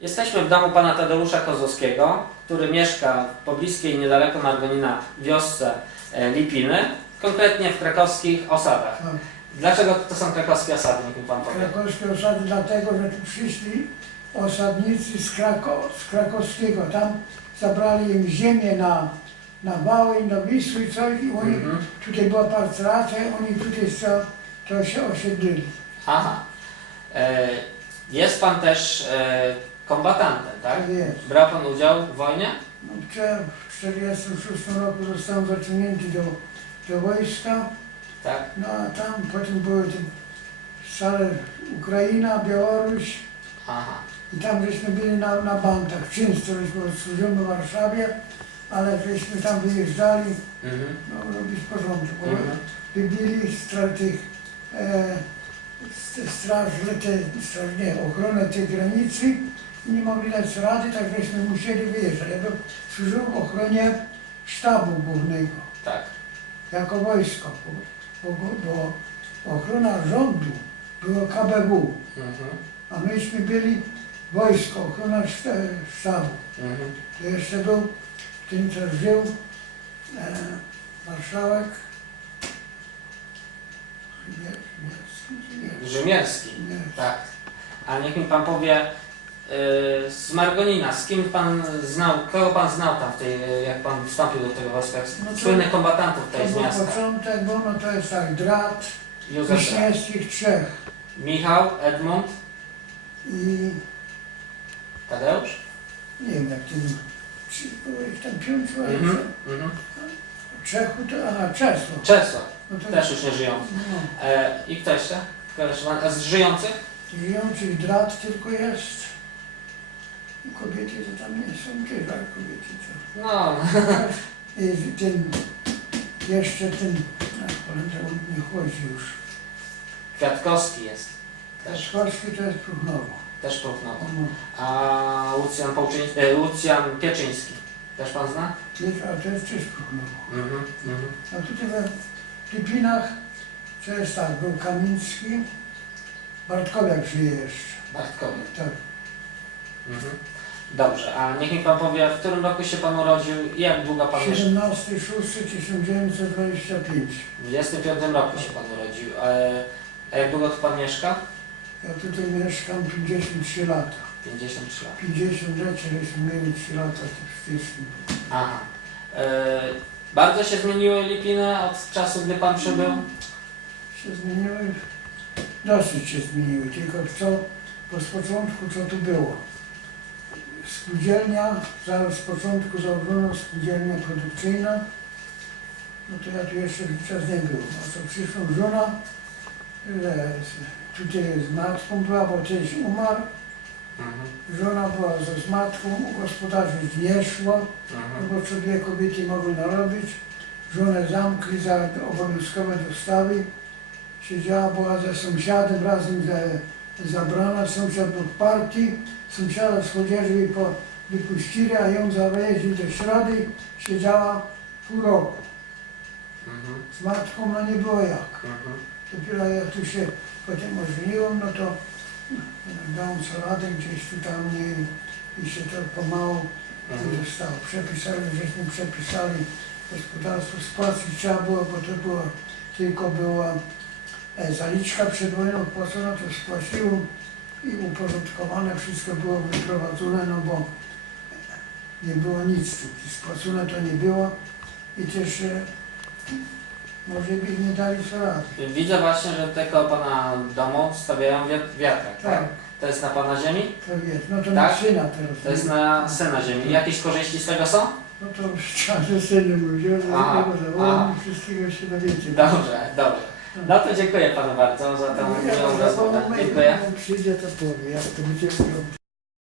Jesteśmy w domu pana Tadeusza Kozłowskiego, który mieszka w pobliskiej niedaleko Margonina wiosce e, Lipiny, konkretnie w krakowskich osadach. Tak. Dlaczego to są krakowskie osady, niech mi pan powie? Krakowskie osady dlatego, że tu przyszli osadnicy z, Krako, z krakowskiego. Tam zabrali im ziemię na, na Wały, na Wisły i coś i oni, Mhm. tutaj była parcelacja oni tutaj co, to się osiedlili. Aha. E, Jest pan też e, kombatantem, tak? Tak jest. Brał pan udział w wojnie? No, w 1946 roku zostałem zaciągnięty do, do wojska, Tak. no a tam potem były te sale Ukraina, Białoruś Aha. i tam żeśmy byli na, na bantach. Często żeśmy służymy w Warszawie, ale żeśmy tam wyjeżdżali, Mhm. no robić porządek, bo Mhm. wybili stra, tych e, st- straż, te, straż, nie, ochronę tej granicy nie mogli dać rady, tak żeśmy musieli wyjeżdżać. Ja bym służył w ochronie sztabu głównego, Tak. jako wojsko, bo, bo, bo ochrona rządu było KBW, Mhm. a myśmy byli wojsko, ochrona szta- sztabu. Mhm. To jeszcze był ten, co żył, e, marszałek nie, Tak. A niech mi pan powie z Margonina, z kim pan znał, kogo pan znał tam w tej, jak pan wstąpił do tego wojska? No Słynnych kombatantów To tej z miasta. początek, bo no to jest tak, Drat, Józef Wiśniewskich trzech Michał, Edmund, i Tadeusz? nie wiem jak tym, czy było ich tam pięciu, ale Mhm. Mhm. Czechu to, aha, Czesław. Czesław, No to, też już nie żyjący. no, E, I kto jeszcze? Kto jeszcze pan- a z żyjących? żyjących Drat tylko jest. Kobiety to tam nie są, ale kobiety to. No, I ten, jeszcze ten, ach, Polędza nie chodzi już. Kwiatkowski jest. Też, Szkolski to jest Pruchnowo. też próchnowo. No, A Lucjan, Połczyński, e, Lucjan Pieczyński. Też pan zna? nie, a to jest też Pruchnowo. Mhm. mhm. A tutaj w Lipinach, to jest tak, był Kamiński, Bartkowiak żyje jeszcze. Bartkowiak. Tak. Mhm. Dobrze, a niech mi pan powie, w którym roku się pan urodził i jak długo pan mieszka? 17 6 1925. W 25 roku się pan urodził. E, A jak długo tu pan mieszka? Ja tutaj mieszkam 53 lata. 53 lat. 50 lecie żeśmy mieli 3 lata w styczniu. Aha. E, bardzo się zmieniły Lipiny od czasu, gdy pan przybył? Się zmieniły, dosyć się zmieniły, tylko co, bo z początku co tu było? Spółdzielnia, zaraz z początku założono spółdzielnia produkcyjna, no to ja tu jeszcze czas nie był. A co przyszła żona, tutaj z matką była, bo też umarł, Mhm. żona była ze- matką, gospodarzyć nie szło, Mhm. bo co dwie kobiety mogły narobić. Żonę zamkli za obowiązkowe dostawy. Siedziała, była ze sąsiadem razem ze, zabrana, sąsiad w partii. Sąsiada z chodzieży po, wypuścili, a ją zawieźli do środy. Siedziała pół roku. Mhm. Z matką no nie było jak. Mhm. Dopiero jak tu się potem ożeniłem, no to dałem saladę gdzieś tu tam i, i się to pomału Mhm. zostało. Przepisali, żeśmy przepisali gospodarstwo, spłacić trzeba było, bo to było, tylko była zaliczka przed wojną wpłacona, to spłaciłem i uporządkowane, wszystko było wyprowadzone, no bo nie było nic tu, spłacone to nie było i też e, może by nie dali sobie rady. Widzę właśnie, że koło pana domu stawiają wiat- wiatrak, tak? Tak, To jest na pana ziemi? to jest, no to Tak? na syna teraz. To jest na syna ziemi. Jakieś korzyści z tego są? No to trzeba ze synem ludzie, Aha, dlatego aha. zawołam i wszystkiego się dowiecie. Dobrze, dobrze. No to dziękuję panu bardzo za tę miłą rozmowę. Dziękuję. jak przyjdzie, to to robić.